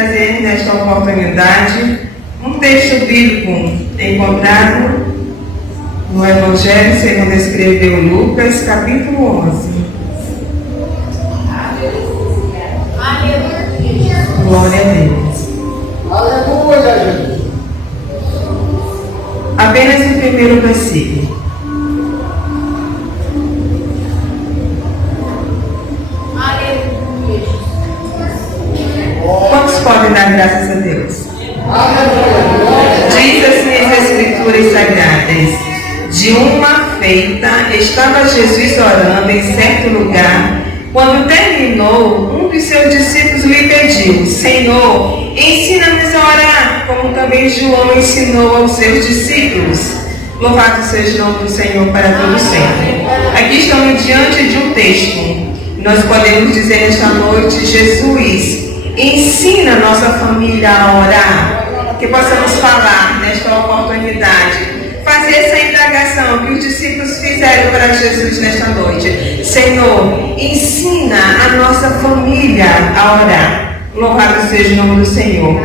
trazer nesta oportunidade um texto bíblico encontrado no Evangelho segundo escreveu Lucas, capítulo 11. Glória a Deus. Aleluia, Jesus. Apenas o primeiro versículo. Quantos podem dar graças a Deus? Diz assim as Escrituras Sagradas: de uma feita estava Jesus orando em certo lugar. Quando terminou, um dos seus discípulos lhe pediu: Senhor, ensina-nos a orar, como também João ensinou aos seus discípulos. Louvado seja o nome do Senhor para todo sempre. Aqui estamos diante de um texto. Nós podemos dizer esta noite: Jesus, ensina a nossa família a orar. Que possamos falar nesta oportunidade, fazer essa indagação que os discípulos fizeram para Jesus nesta noite. Senhor, ensina a nossa família a orar. Louvado seja o nome do Senhor.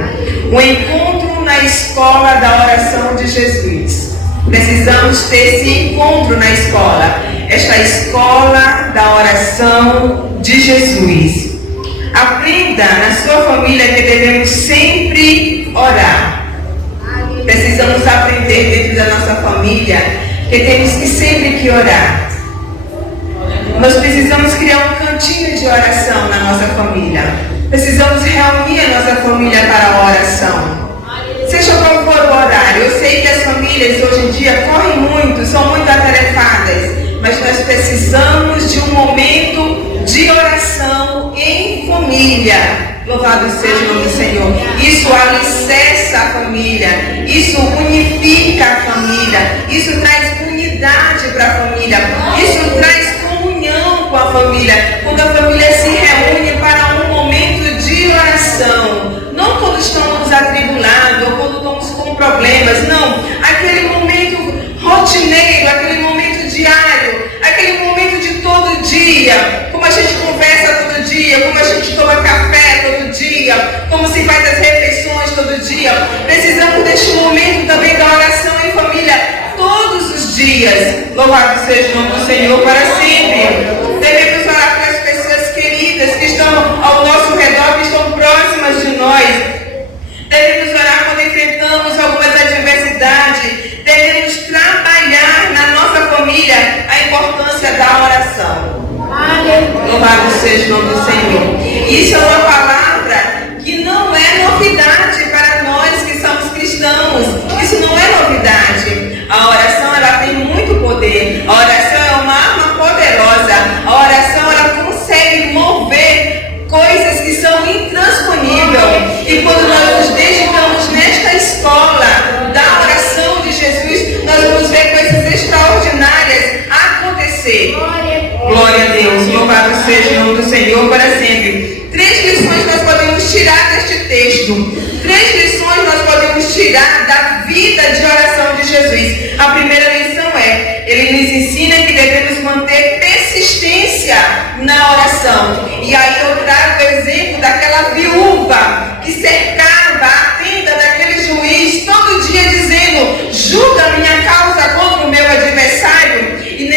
O encontro na escola da oração de Jesus. Precisamos ter esse encontro na escola. Esta escola da oração de Jesus. Aprenda na sua família que devemos sempre orar. Precisamos aprender dentro da nossa família que temos que sempre que orar. Nós precisamos criar um cantinho de oração na nossa família. Precisamos reunir a nossa família para a oração. Seja qual for o horário. Eu sei que as famílias hoje em dia correm muito, são muito atarefadas, mas nós precisamos de um momento de oração em família. Louvado seja o nome do Senhor. Isso alicerça a família, isso unifica a família, isso traz unidade para a família, isso traz comunhão com a família. Quando a família se reúne para um momento de oração, não quando estamos atribulados ou quando estamos com problemas, não, aquele momento rotineiro, aquele momento diário, aquele momento de todo dia, como a gente conversa todo dia, como a gente toma café todo dia, como se faz as refeições todo dia. Precisamos deste momento também da oração em família todos os dias. Louvado seja o nome do Senhor para sempre. Devemos orar para as pessoas queridas que estão ao nosso redor, que estão próximas de nós. Devemos orar quando enfrentamos algumas adversidades. Devemos trabalhar na nossa família a importância da oração. Louvado seja o nome do Senhor. Isso é uma palavra que não é novidade para nós que somos cristãos. Isso não é novidade. A oração, ela tem muito poder. A oração é uma arma poderosa. A oração, ela consegue mover coisas que são intransponíveis. E quando nós nos dedicamos nesta escola da oração de Jesus, nós vamos ver coisas extraordinárias acontecer. Glória a Deus, louvado seja o nome do Senhor para sempre. 3 lições nós podemos tirar deste texto. 3 lições nós podemos tirar da vida de oração de Jesus. A primeira lição é: ele nos ensina que devemos manter persistência na oração. E aí eu trago o exemplo daquela viúva que cercava a tenda daquele juiz todo dia dizendo: julga minha causa contra o meu adversário. E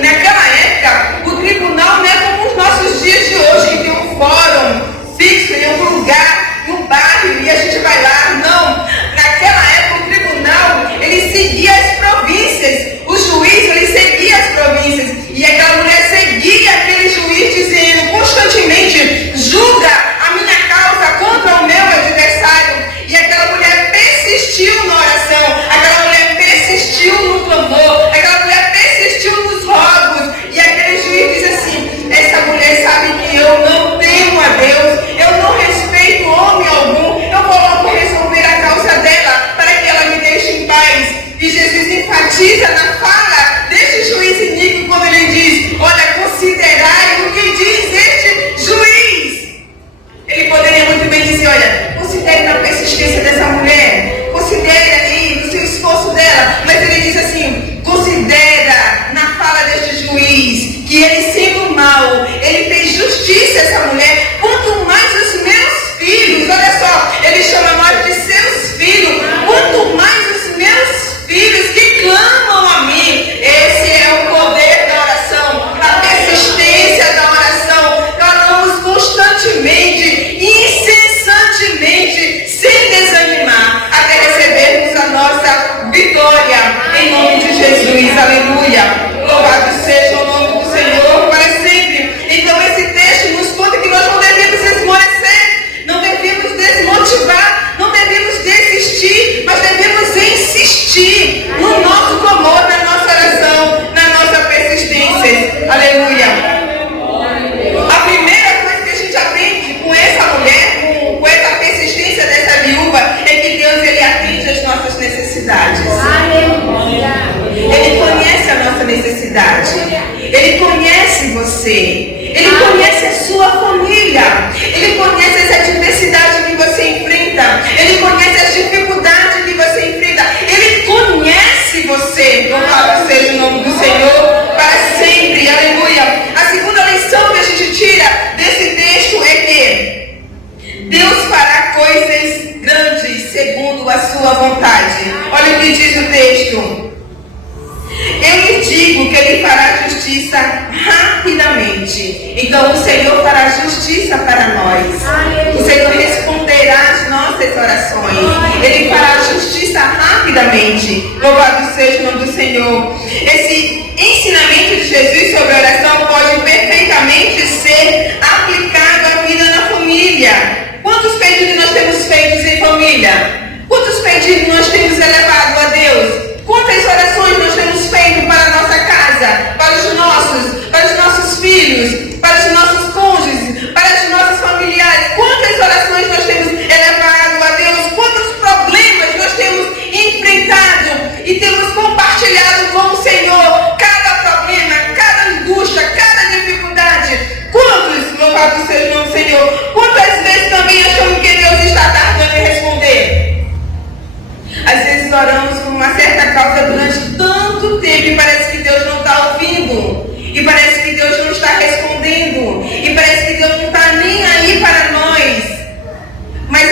naquela época, o tribunal não é como os nossos dias de hoje, que tem um fórum fixo em algum lugar, em um bairro, e a gente vai lá. Não. Naquela época, o tribunal, ele seguia as províncias. O juiz, ele seguia as províncias. E aquela mulher seguia aquele juiz dizendo constantemente: julga a minha causa contra o meu adversário. aleluia. Louvado seja o nome do Senhor para sempre. Então esse texto nos conta que nós não devemos esmorecer, não devemos desmotivar, não devemos desistir, mas devemos insistir no nosso clamor, na nossa oração, na nossa persistência. Aleluia. A primeira coisa que a gente aprende com essa mulher, com essa persistência dessa viúva, é que Deus, ele atende às nossas necessidades. Ele conhece a nossa necessidade. Ele conhece você. Ele conhece a sua família. Ele conhece as adversidades que você enfrenta. Ele conhece as dificuldades que você enfrenta. Ele conhece você. Louvado seja o nome do Senhor para sempre. Aleluia. A segunda lição que a gente tira desse texto é que Deus fará coisas grandes segundo a sua vontade. Olha o que diz o texto. Eu lhe digo que ele fará justiça rapidamente. Então o Senhor fará justiça para nós. O Senhor responderá às nossas orações. Ele fará justiça rapidamente. Louvado seja o nome do Senhor. Esse ensinamento de Jesus sobre oração pode perfeitamente ser aplicado à vida na família. Quantos pedidos nós temos feitos em família? Quantos pedidos nós temos elevado a Deus? Quantas orações nós temos feito para a nossa casa, para os nossos filhos, para os nossos cônjuges, para os nossos familiares? Quantas orações nós temos elevado a Deus? Quantos problemas nós temos enfrentado e temos compartilhado com o Senhor? Cada problema, cada angústia, cada dificuldade. Quantos, louvado seja o nome do Senhor, quantas vezes também achamos que Deus está tardando em responder? Às vezes oramos por uma certa causa durante tanto tempo e parece que Deus não está ouvindo. E parece que Deus não está respondendo. E parece que Deus não está nem aí para nós. Mas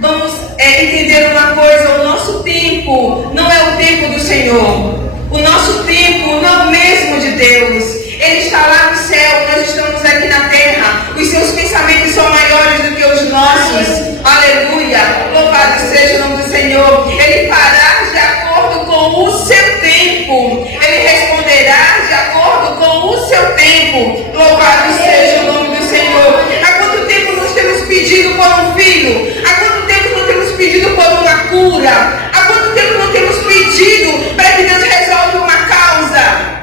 vamos entender uma coisa. O nosso tempo não é o tempo do Senhor. O nosso tempo não é o mesmo de Deus. Ele está lá no céu, nós estamos aqui na terra. Os seus pensamentos são maiores do que os nossos. Aleluia. Louvado seja o nome do Senhor. Ele fará de acordo com o seu tempo. Ele responderá de acordo com o seu tempo. Louvado seja o nome do Senhor. Há quanto tempo nós temos pedido por um filho? Há quanto tempo nós temos pedido por uma cura? Há quanto tempo nós temos pedido para que Deus resolva uma causa?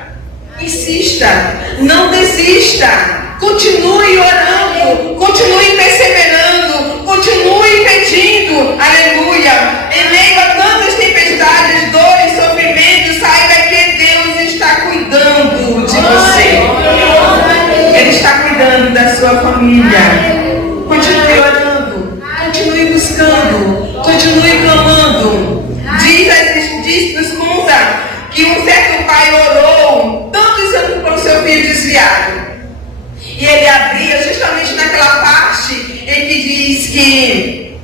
Insista, não desista, continue orando, continue perseverando, continue pedindo, aleluia. Em meio a tantas tempestades, dores, sofrimentos, saiba que Deus está cuidando de você. Ele está cuidando da sua família. Continue orando, continue buscando, continue clamando. Nos conta que um certo pai orou tantos anos para o seu filho desviado. E ele abria justamente naquela parte em que diz que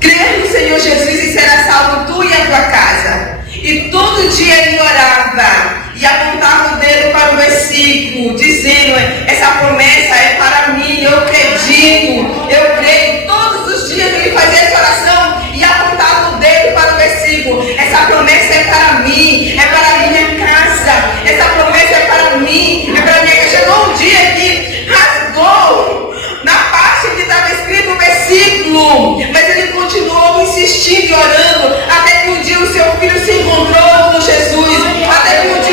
crer no Senhor Jesus e será salvo tu e a tua casa. E todo dia ele orava e apontava o dedo para o versículo, dizendo: essa promessa é para mim, eu acredito, eu creio. Todos os dias ele fazia essa oração e apontava o dedo para o versículo. Essa promessa é para mim, é para a minha casa. Essa promessa é para mim, é para a minha casa. Chegou um dia que rasgou na parte que estava escrito o versículo, mas ele continuou insistindo e orando, até que um dia o seu filho se encontrou com Jesus, até que um dia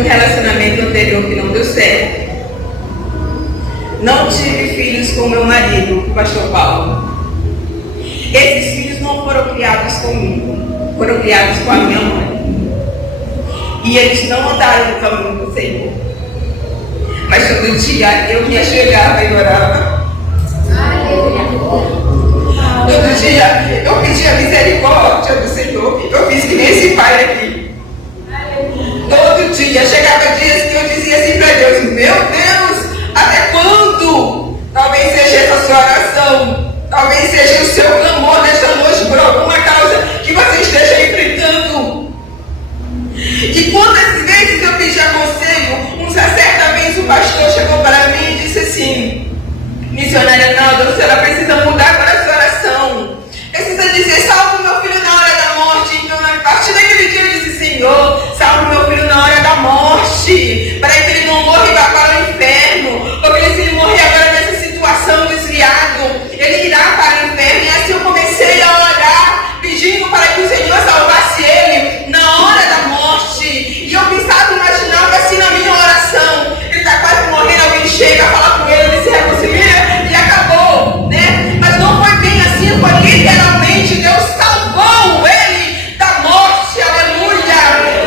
um relacionamento anterior que não deu certo. Não tive filhos com meu marido, o pastor Paulo. Esses filhos não foram criados comigo, foram criados com a minha mãe. E eles não andaram no caminho do Senhor. Mas todo dia eu me chegava e orava. Todo dia eu pedia misericórdia do Senhor. Eu fiz que nem esse pai aqui. Todo dia, chegava dias que eu dizia assim para Deus: meu Deus, até quando? Talvez seja essa a sua oração, talvez seja o seu clamor nesta noite por alguma causa que você esteja enfrentando. E quantas vezes eu pedi conselho, certa vez o pastor chegou para mim e disse assim: missionária Nalda, a senhora precisa mudar agora a sua oração. Precisa dizer: salve meu filho na hora da morte. Então, a partir daquele dia eu disse: Senhor, salve meu filho na hora da morte, para que ele não morra e vá para o inferno. Porque se ele morrer agora nessa situação desviado, ele irá para o inferno. E assim eu comecei a orar, pedindo para que o Senhor salvasse ele na hora da morte. E eu pensava, imaginava assim na minha oração: ele está quase morrendo, alguém chega a falar com ele, ele se reconcilia e acabou, né? Mas não foi bem assim, foi literalmente Deus salvou ele da morte, aleluia.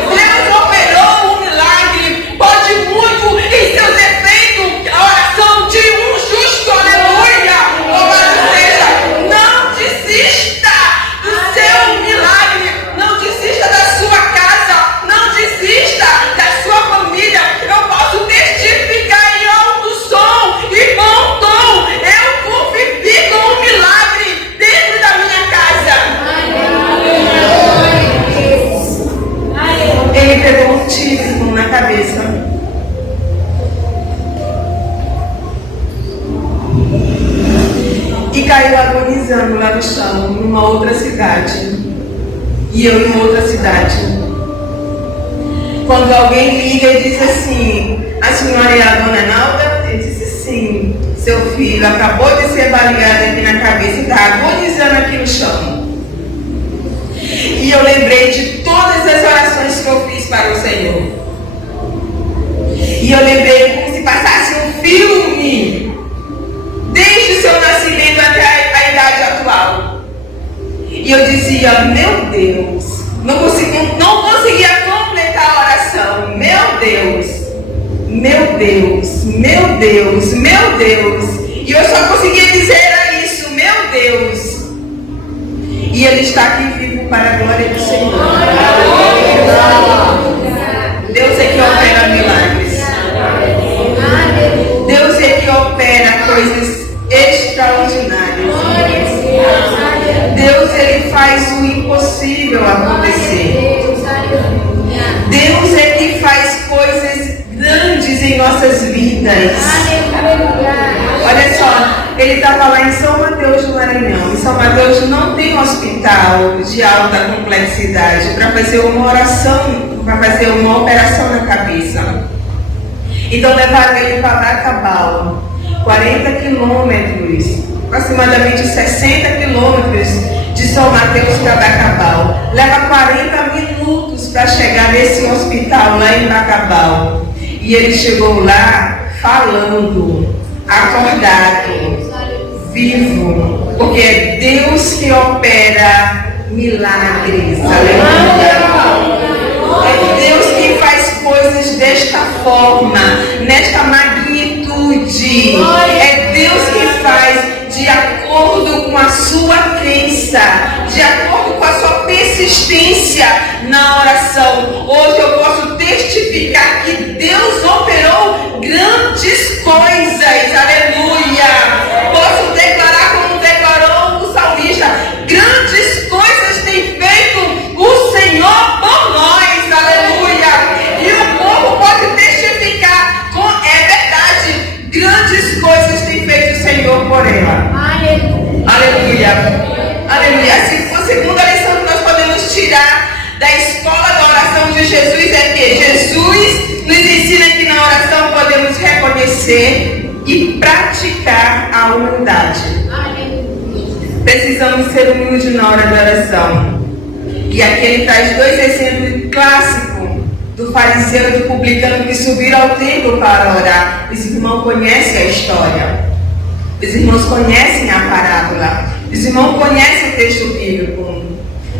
Deus operou um milagre, pode muito em seus efeitos a oração de um justo, aleluia. Louvado seja, não desista do seu milagre, não desista da sua casa, não desista da sua família. Eu posso testificar em alto som e bom tom, eu convivi com um milagre dentro da minha casa. Ele pegou um tiro na cabeça. E caiu agonizando lá no chão, numa outra cidade. E eu em outra cidade. Quando alguém liga e diz assim: a senhora é a dona Nalda? Eu disse: sim, seu filho acabou de ser baleado aqui na cabeça e está agonizando aqui no chão. E eu lembrei de todas as orações que eu fiz para o Senhor. E eu lembrei como se passasse um filme, desde o seu nascimento até a idade atual. E eu dizia: meu Deus, não conseguia completar a oração. Meu Deus, meu Deus, meu Deus, meu Deus. E eu só conseguia dizer isso: meu Deus. E Ele está aqui vivo para a glória do Senhor. Deus é que opera milagres. Deus é que opera coisas extraordinárias. Deus, Ele faz o impossível acontecer. Deus é que faz coisas grandes em nossas vidas. Olha só, ele estava lá em São Mateus do Maranhão. Em São Mateus não tem hospital de alta complexidade para fazer uma oração, para fazer uma operação na cabeça. Então levaram ele para Bacabal, 40 quilômetros, aproximadamente 60 quilômetros de São Mateus para Bacabal. Leva 40 minutos para chegar nesse hospital lá em Bacabal. E ele chegou lá falando, acordado, vivo, porque é Deus que opera milagres. Aleluia. É Deus que faz coisas desta forma, nesta magnitude. É Deus que faz de acordo com a sua crença, de acordo com a sua persistência na oração. Hoje eu posso testificar que Deus operou grandes coisas. Aleluia. Posso declarar como declarou o salmista: grandes coisas tem feito o Senhor por nós. Aleluia. E o povo pode testificar é verdade, grandes coisas tem feito o Senhor por ela. Aleluia. Aleluia. A segunda lição que nós podemos tirar da escola da oração de Jesus é que Jesus nos ensina que na oração podemos reconhecer e praticar a humildade. Precisamos ser humildes na hora da oração. E aqui ele traz dois exemplos clássicos do fariseu e do publicano que subiram ao templo para orar. Os irmãos conhecem a história. Os irmãos conhecem a parábola. Os irmãos conhecem o texto bíblico.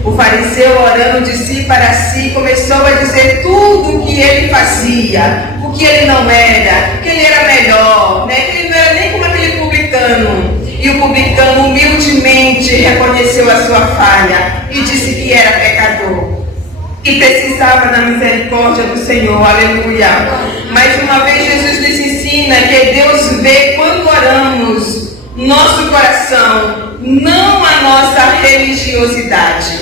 O fariseu, orando de si para si, começou a dizer tudo o que ele fazia, o que ele não era, que ele era melhor, né? Que ele não era nem como aquele publicano. E o publicano humildemente reconheceu a sua falha e disse que era pecador e precisava da misericórdia do Senhor, aleluia. Mais uma vez Jesus nos ensina que Deus vê quando oramos nosso coração, não a nossa religiosidade.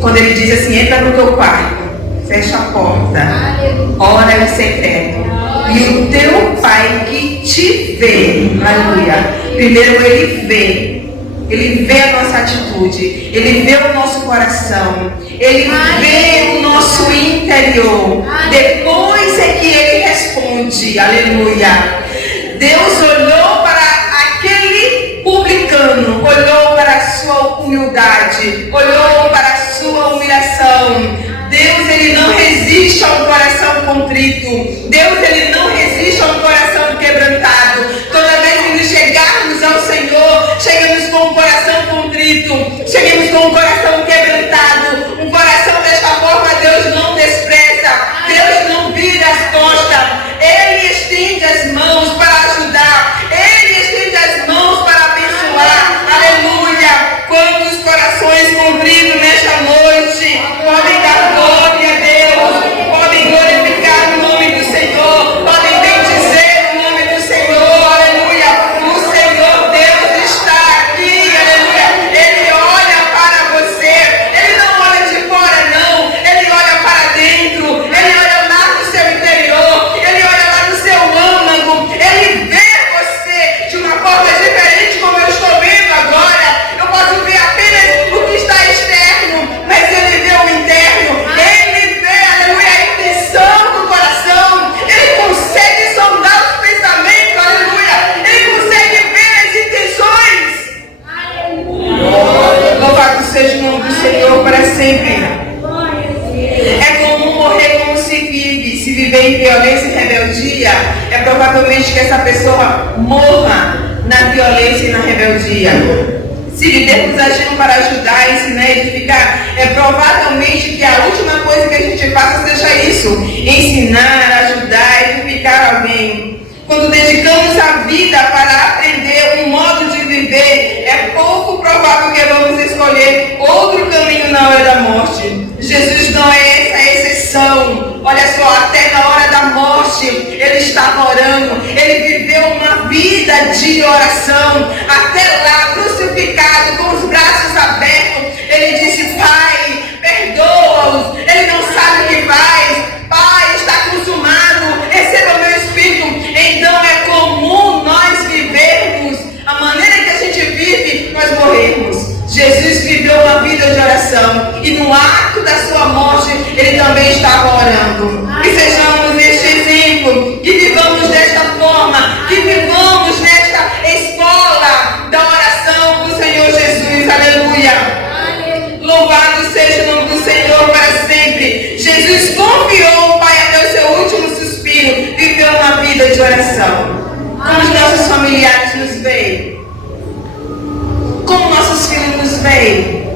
Quando ele diz assim, entra no teu quarto, fecha a porta, ora em secreto, e o teu Pai que te vê, aleluia, primeiro ele vê a nossa atitude, ele vê o nosso coração, ele vê o nosso interior, depois é que ele responde, aleluia. Deus olhou para aquele publicano, olhou para a sua humildade, olhou para a sua humilhação. Deus, ele não resiste a um coração contrito. Deus, ele não resiste a um coração quebrantado. Toda vez que nos chegarmos ao Senhor, chegamos com um coração contrito, chegamos com um coração quebrantado. Um coração desta forma, Deus não despreza, Deus não vira as costas. Ele estende as mãos para ajudar, ele estende as mãos para abençoar. Aleluia! Quantos corações contritos nesta noite podem dar glória a Deus, podem glorificar o nome do Senhor, podem bendizer o nome do Senhor, aleluia. O Senhor Deus está aqui, aleluia. Ele olha para você, ele não olha de fora não, ele olha para dentro, ele olha lá no seu interior, ele olha lá no seu âmago, ele vê você de uma forma diferente como eu estou vendo agora. Eu posso ver apenas o que está externo, mas ele vê o interno, ele vê, aleluia, a intenção do coração, ele consegue sondar os pensamentos, aleluia, ele consegue ver as intenções. Louvado seja o nome do Senhor para sempre. É comum morrer como se vive. Se viver em violência e rebeldia, é provavelmente que essa pessoa morra na violência e na rebeldia. Se vivermos agindo para ajudar, ensinar e edificar, é provavelmente que a última coisa que a gente faça seja isso: ensinar, ajudar, edificar alguém. Quando dedicamos a vida para aprender um modo de viver, é pouco provável que vamos escolher outro caminho na hora da morte. Jesus não é essa exceção. Olha só, até na hora da morte, ele estava orando. Ele viveu uma vida de oração. Até lá, crucificado, com os braços abertos, ele disse: Pai, perdoa-os. Ele não sabe o que faz. Pai, está consumado. Receba o meu espírito. Então é comum nós vivermos a maneira que a gente vive, nós morrermos. Jesus viveu uma vida de oração e no ato da sua morte ele também estava orando. Que sejamos este exemplo, que vivamos desta forma, que vivamos nesta escola da oração do Senhor Jesus. Aleluia! Louvado seja o nome do Senhor para sempre. Jesus confiou ao Pai até o seu último suspiro, viveu uma vida de oração. Como os nossos familiares nos veem, como nossos filhos nos veem,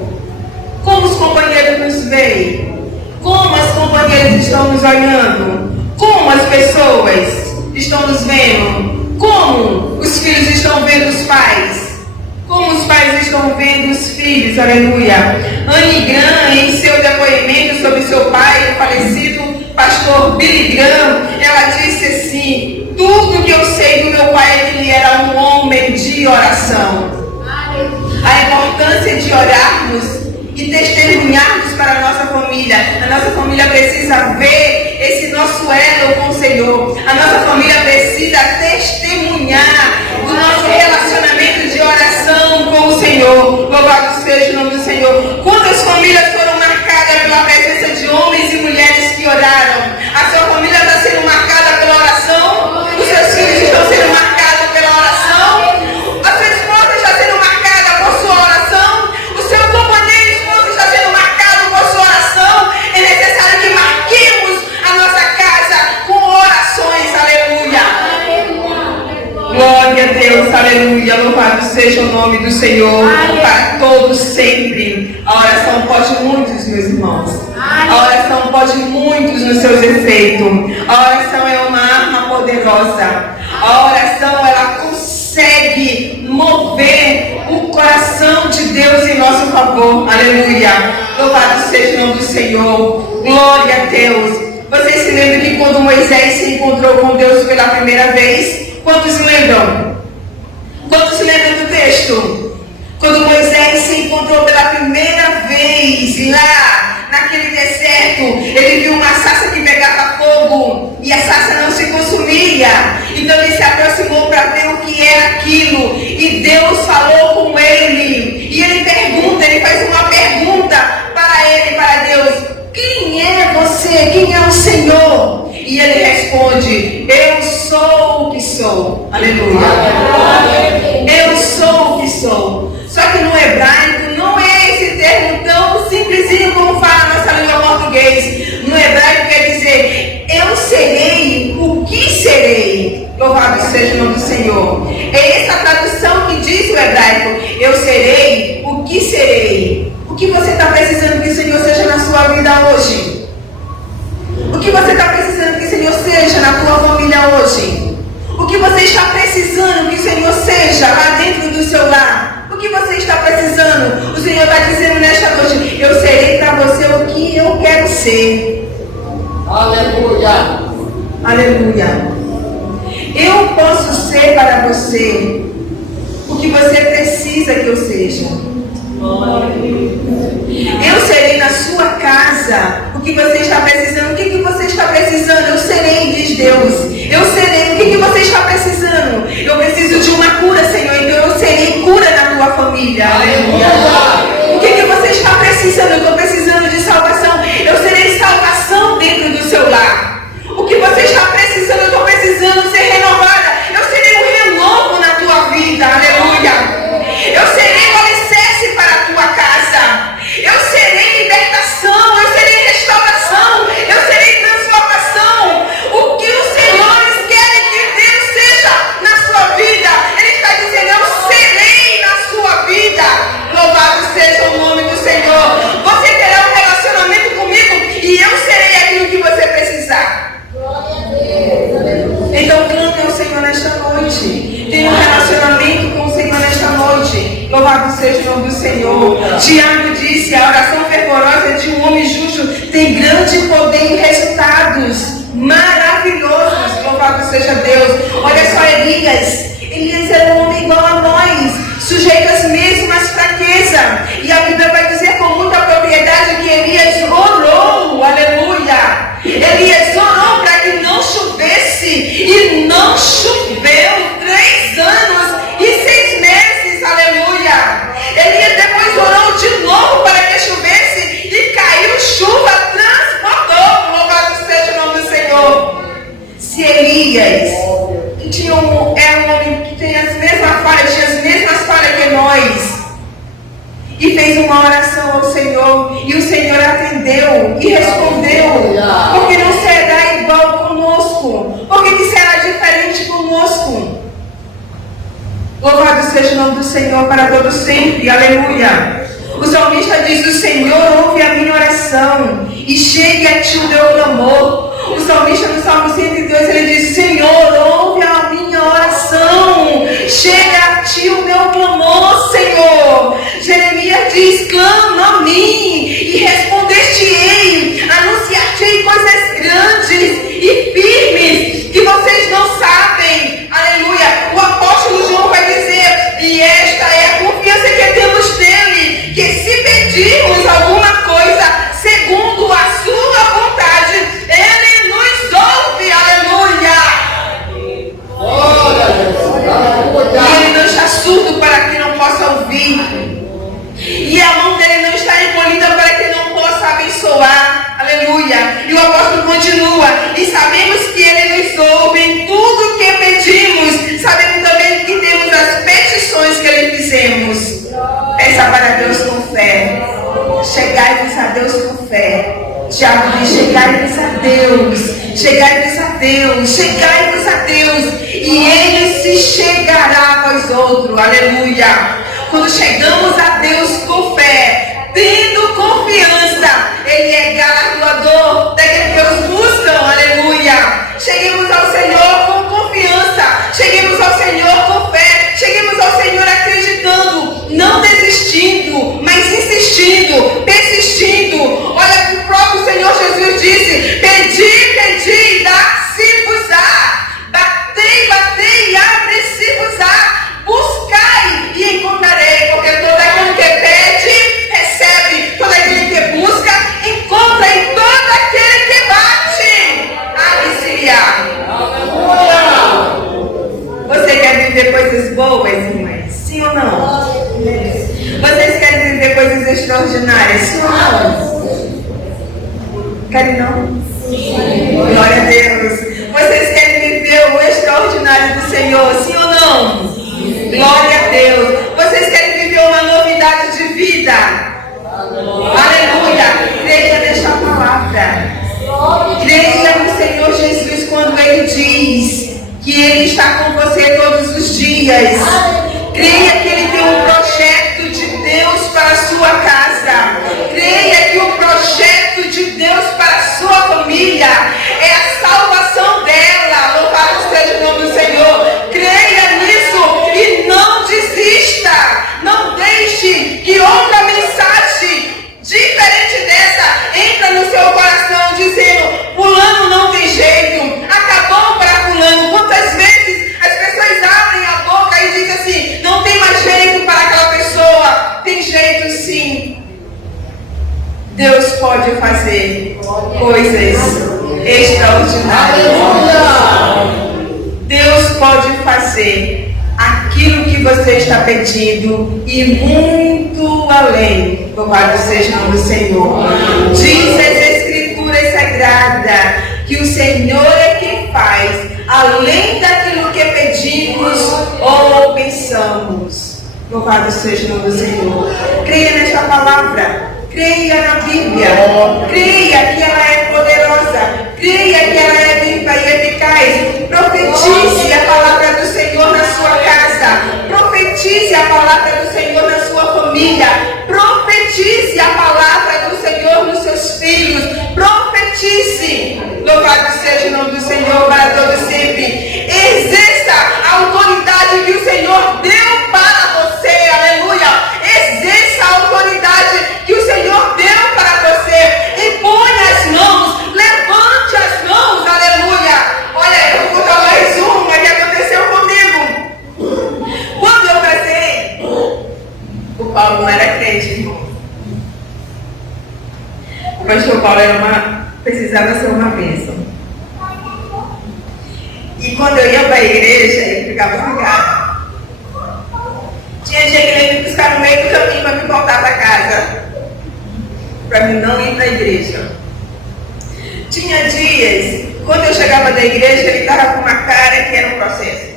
como os companheiros nos veem, como as companheiras estão nos olhando, como as pessoas estão nos vendo, como os filhos estão vendo os pais, como os pais estão vendo os filhos, aleluia. Anne Graham, em seu depoimento sobre seu pai, o falecido pastor Billy Graham, ela disse assim: tudo que eu sei do meu pai é que ele era um homem de oração. A importância de orarmos e testemunharmos para a nossa família. A nossa família precisa ver esse nosso elo com o Senhor. A nossa família precisa testemunhar o nosso relacionamento de oração com o Senhor. Louvado seja o nome do Senhor. Quantas famílias foram marcadas pela presença de homens e mulheres que oraram? A sua família está sendo marcada pela oração? Os seus filhos estão sendo marcados pela oração? A sua esposa está sendo marcada por sua oração? O seu companheiro esposo está sendo marcado por sua oração? É necessário que marque Aleluia, louvado seja o nome do Senhor para todos sempre. A oração pode muitos, meus irmãos. A oração pode muitos nos seus efeitos. A oração é uma arma poderosa. A oração, ela consegue mover o coração de Deus em nosso favor. Aleluia, louvado seja o nome do Senhor. Glória a Deus. Vocês se lembram que quando Moisés se encontrou com Deus pela primeira vez? Quantos lembram? Quantos lembram do texto? Quando Moisés se encontrou pela primeira vez lá naquele deserto, ele viu uma sarça que pegava fogo e a sarça não se consumia. Então ele se aproximou para ver o que era aquilo e Deus falou com ele. E ele faz uma pergunta para ele, para Deus: quem é você? Quem é o Senhor? E ele responde: eu sou o que sou. Aleluia. Eu sou o que sou. Só que no hebraico não é esse termo tão simplesinho como fala a nossa língua português. No hebraico quer dizer: eu serei o que serei. Louvado seja o nome do Senhor. É essa tradução que diz o hebraico: eu serei o que serei. O que você está precisando que o Senhor seja na sua vida hoje? O que você está precisando que o Senhor seja na tua família hoje? O que você está precisando que o Senhor seja lá dentro do seu lar? O que você está precisando? O Senhor está dizendo nesta noite: eu serei para você o que eu quero ser. Aleluia. Aleluia. Eu posso ser para você o que você precisa que eu seja. Eu serei na sua casa o que você está precisando. O que você está precisando? Eu serei, diz Deus. Eu serei. O que você está precisando? Eu preciso de uma cura, Senhor. Então eu serei cura na tua família. Aleluia. O que você está precisando? Eu estou precisando de salvação. Eu serei salvação dentro do seu lar. O que você está precisando? Eu estou precisando ser renovada. Eu serei um renovo na tua vida. Aleluia. Eu serei o alicerce para a tua casa. Eu serei libertação. Eu serei restauração. Eu serei transformação. O que os senhores querem que Deus seja na sua vida, Ele está dizendo: eu serei na sua vida. Louvado seja o nome do Senhor. Você terá um relacionamento comigo e eu serei aquilo que você precisar. Então clame ao Senhor nesta noite. Tenha um relacionamento com o Senhor nesta noite. Louvado seja o nome do Senhor. Tiago disse: a oração fervorosa de um homem justo tem grande poder e resultados maravilhosos. Louvado seja Deus. Olha só Elias. Elias era um homem igual a nós, sujeito às mesmas fraquezas. E a Bíblia vai dizer com muita propriedade que Elias orou. Aleluia. Elias orou para que não chovesse e não choveu 3 anos e 6 meses. Aleluia. Elias depois orou de novo para que chovesse e caiu chuva, transbordou. Louvado seja o nome do Senhor. Se Elias é um homem que tem as mesmas falhas, tinha as mesmas falhas que nós, e fez uma oração ao Senhor, e o Senhor atendeu e respondeu: porque não será igual conosco? Porque que será diferente conosco? Louvado seja o nome do Senhor para todo sempre. Aleluia. O salmista diz: o Senhor ouve a minha oração e chegue a ti o meu clamor. O salmista no Salmo 102 ele diz: Senhor, ouve a minha oração, chega a ti o meu clamor, Senhor. Jeremias diz: clama a mim e respondeste-ei, anunciar-te-ei coisas grandes e firmes que vocês não sabem. Aleluia. O apóstolo João vai dizer: e esta é a confiança que temos nele, que se pedirmos alguma coisa segundo a sua vontade, ele nos ouve. Aleluia. E ele não está surdo para que não possa ouvir, e a mão dele não está encolhida para que não possa abençoar. Aleluia. E o apóstolo continua: e sabemos que ele nos ouve em tudo que pedimos. Sabemos também que temos as petições que ele fizemos. Peça para Deus com fé. Chegai-vos a Deus com fé. Tiago diz: chegai-vos a Deus. Chegai-vos a Deus, chegai-vos a Deus, e Ele se chegará a vós outros. Aleluia. Quando chegamos a Deus com fé, tendo confiança, Ele é galardoador daqueles que os buscam. Aleluia. Cheguemos ao Senhor com confiança, cheguemos ao Senhor com fé, cheguemos ao Senhor acreditando, não desistindo, mas insistindo, persistindo. Olha que o próprio Senhor Jesus disse: pedi, pedi, dá-se-vos-á, batei, batei, abre-se-vos-á, buscai e encontrarei, porque todo aquele que pede, recebe, todo aquele que busca, encontra, e todo aquele que bate, abre-se-lhe-á. Você quer viver coisas boas, irmãs? Sim ou não? Vocês querem viver coisas extraordinárias? Sim ou não? Querem não? Sim. Glória a Deus. Vocês querem viver o extraordinário do Senhor? Sim ou não? Sim. Glória a Deus. Vocês querem viver uma novidade de vida? Aleluia. Creia nesta palavra. Creia no Senhor Jesus quando Ele diz que Ele está com você todos os dias. Creia que Ele tem um projeto de Deus para a sua casa. Creia que o projeto de Deus para a sua família é a salvação dela. Louvado seja o nome do Senhor. Creia nisso e não desista. Não deixe que outra mensagem diferente dessa entra no seu coração dizendo: fulano não tem jeito, acabou para fulano. Quantas vezes as pessoas abrem a boca e dizem assim: não tem mais jeito para aquela pessoa. Tem jeito sim. Deus pode fazer coisas extraordinárias. Deus pode fazer aquilo que você está pedindo e muito além. Louvado seja o nome do Senhor. Diz as Escrituras Sagradas que o Senhor é quem faz além daquilo que pedimos ou pensamos. Louvado seja o nome do Senhor. Creia nesta palavra. Creia na Bíblia. Creia que ela é poderosa. Creia que ela é viva e eficaz. Profetize a palavra do Senhor na sua casa. Profetize a palavra do Senhor na sua família. Profetize a palavra do Senhor nos seus filhos. Profetize. Louvado seja o nome do Senhor para todos sempre. Exerça a autoridade que o Senhor deu para você. Aleluia. Exerça a autoridade que o Senhor deu para você. Imponha as mãos. Levante as mãos. Aleluia. Olha, eu vou contar mais uma que aconteceu comigo. Quando eu casei, o Paulo não era crente, irmão. O pastor Paulo precisava ser uma bênção. E quando eu ia para a igreja, ele ficava ligado. Tinha dia que ele ia me buscar no meio do caminho para me voltar para casa, para mim não ir para a igreja. Tinha dias, quando eu chegava da igreja, ele estava com uma cara que era um processo.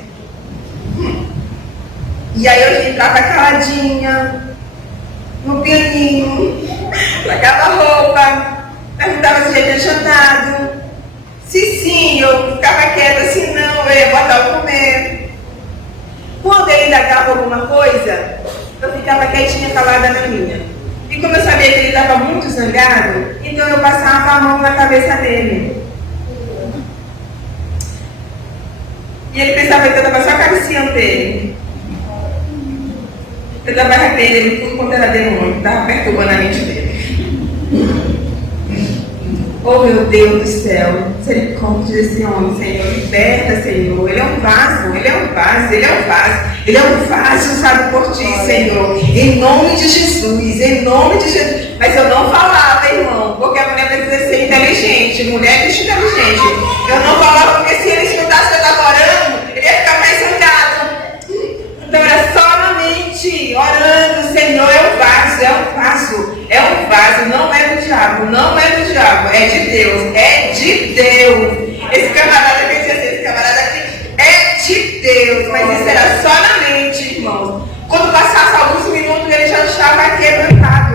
E aí eu ficava caladinha, no pianinho, trocava roupa, perguntava se já tinha jantado. Se sim, eu ficava quieta, se não, eu ia botar o comer. Quando ele indagava alguma coisa, eu ficava quietinha, calada na minha. E como eu sabia que ele estava muito zangado, então eu passava a mão na cabeça dele. E ele pensava que eu estava só acariciando ele. Eu estava arrependendo ele tudo quanto era demônio, estava perturbando a mente dele. Oh meu Deus do céu, misericórdia desse homem, Senhor, liberta, Senhor. Ele é um vaso, ele é um vaso, ele é um vaso. Ele é um vaso usado por ti, Senhor. Em nome de Jesus, em nome de Jesus. Mas eu não falava, irmão, porque a mulher precisa ser inteligente. Mulher é inteligente. Eu não falava porque se ele escutasse que eu estava orando, ele ia ficar mais zangado. Então era só na mente, orando, Senhor, é um vaso, é um vaso. É um vaso, não é do diabo, não é do diabo, é de Deus, é de Deus. Esse camarada que disse assim, esse camarada aqui é de Deus, mas isso era só na mente, irmãos. Quando passasse alguns minutos, ele já estava quebrantado.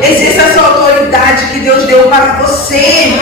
Existe essa autoridade que Deus deu para você.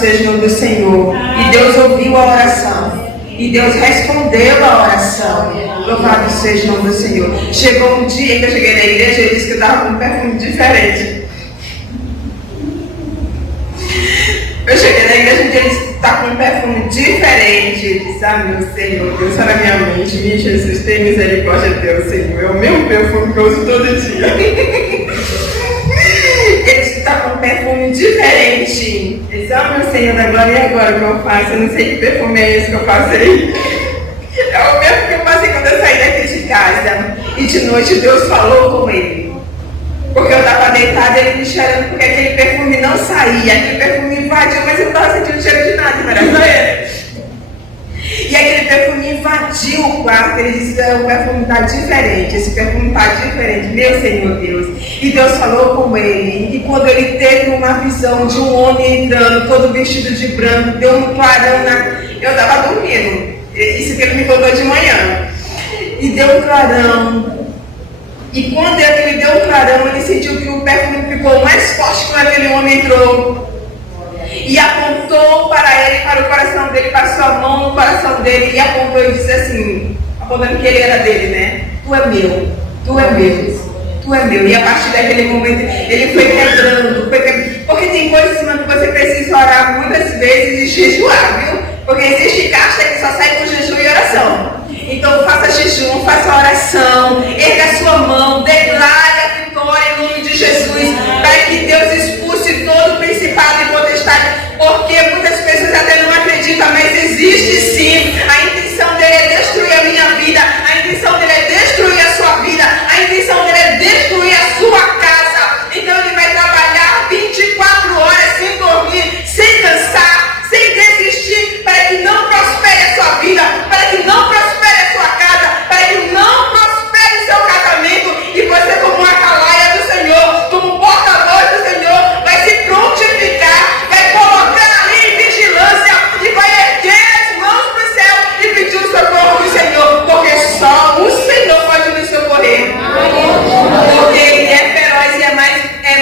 seja o nome do Senhor. E Deus ouviu a oração. E Deus respondeu a oração. Louvado seja o nome do Senhor. Chegou um dia que eu cheguei na igreja e ele disse que eu estava com um perfume diferente. Eu cheguei na igreja e ele disse que está com um perfume diferente. Ele disse, meu Senhor, Deus está na minha mente. Minha Jesus, tem misericórdia de Deus, Senhor. É o mesmo perfume que eu uso todo dia. Ele disse que está com um perfume diferente. Ele disse, meu Senhor da glória, e agora o que eu faço? Eu não sei que perfume é esse que eu passei. É o mesmo que eu passei quando eu saí daqui de casa. E de noite Deus falou com ele. Porque eu estava deitada e ele me cheirando, porque aquele perfume não saía. Aquele perfume invadiu, mas eu não estava sentindo cheiro de nada, não era só ele. E aquele perfume invadiu o quarto. Ele disse, o perfume está diferente. Esse perfume está diferente. Meu Senhor Deus. E Deus falou com ele. E quando ele teve uma visão de um homem entrando, todo vestido de branco, deu um clarão na... Eu estava dormindo. Isso que ele me contou de manhã. E deu um clarão. E quando ele deu um clarão, ele sentiu que o perfume ficou mais forte quando aquele homem entrou. E apontou para ele, para o coração dele, passou a mão no coração dele e apontou e disse assim, apontando que ele era dele, né? Tu é meu, tu é meu, tu é meu. E a partir daquele momento, ele foi quebrando, porque tem coisas que você precisa orar muitas vezes e jejuar, viu? Porque existe casta que só sai com jejum e oração. Então faça jejum, faça oração, erga a sua mão, declare a vitória em nome de Jesus, para que Deus expulse todo principado e potestade, porque muitas pessoas até não acreditam, mas existe sim. A intenção dele é destruir a minha vida, a intenção dele é destruir a sua vida, a intenção dele é destruir a sua casa. Então ele vai trabalhar 24 horas sem dormir, sem cansar, sem desistir, para que não prospere a sua vida, para que não prospere a sua casa, para que não prospere seu casamento. E você, como uma atalaia do Senhor, como porta-voz do Senhor, vai se prontificar, vai colocar ali em vigilância e vai erguer as mãos para o céu e pedir o socorro do Senhor, porque só o Senhor pode nos socorrer. Porque Ele é feroz e é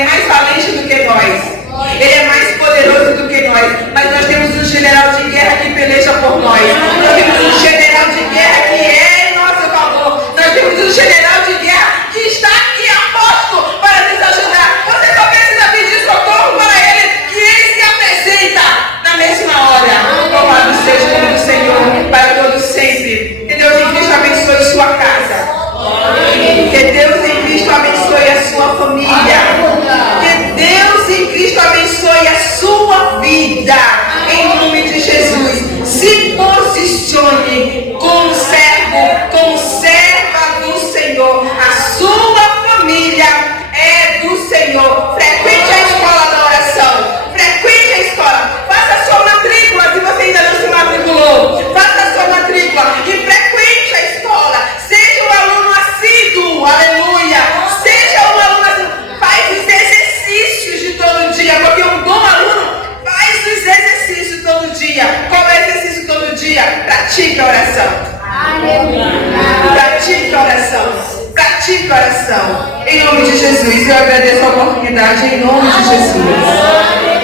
mais valente do que nós. Ele é mais poderoso do que nós. Mas nós temos um general de guerra que peleja por nós. Nós temos um general de guerra que é em nosso favor. Nós temos um general de guerra que está aqui a posto para nos ajudar. Você só precisa pedir socorro para ele, que ele se apresenta na mesma hora. Louvado seja o nome do Senhor para todos sempre. Que Deus em Cristo abençoe sua casa. Que Deus em Cristo abençoe a sua família. Que Deus em Cristo abençoe a sua vida. Em nome de Jesus. Se posicione como servo, como serva do Senhor. A sua família é do Senhor. Frequente a escola da oração. Frequente a escola. Faça a sua matrícula se você ainda não se matriculou. Faça a sua matrícula e frequente a escola. Seja um aluno assíduo. Aleluia. Seja um aluno assíduo. Faz os exercícios de todo dia. Porque um bom aluno faz os exercícios todo dia. Qual é o exercício todo dia? Pratique a oração. Pratique a oração. Pratique a oração. Em nome de Jesus. Eu agradeço a oportunidade em nome de Jesus.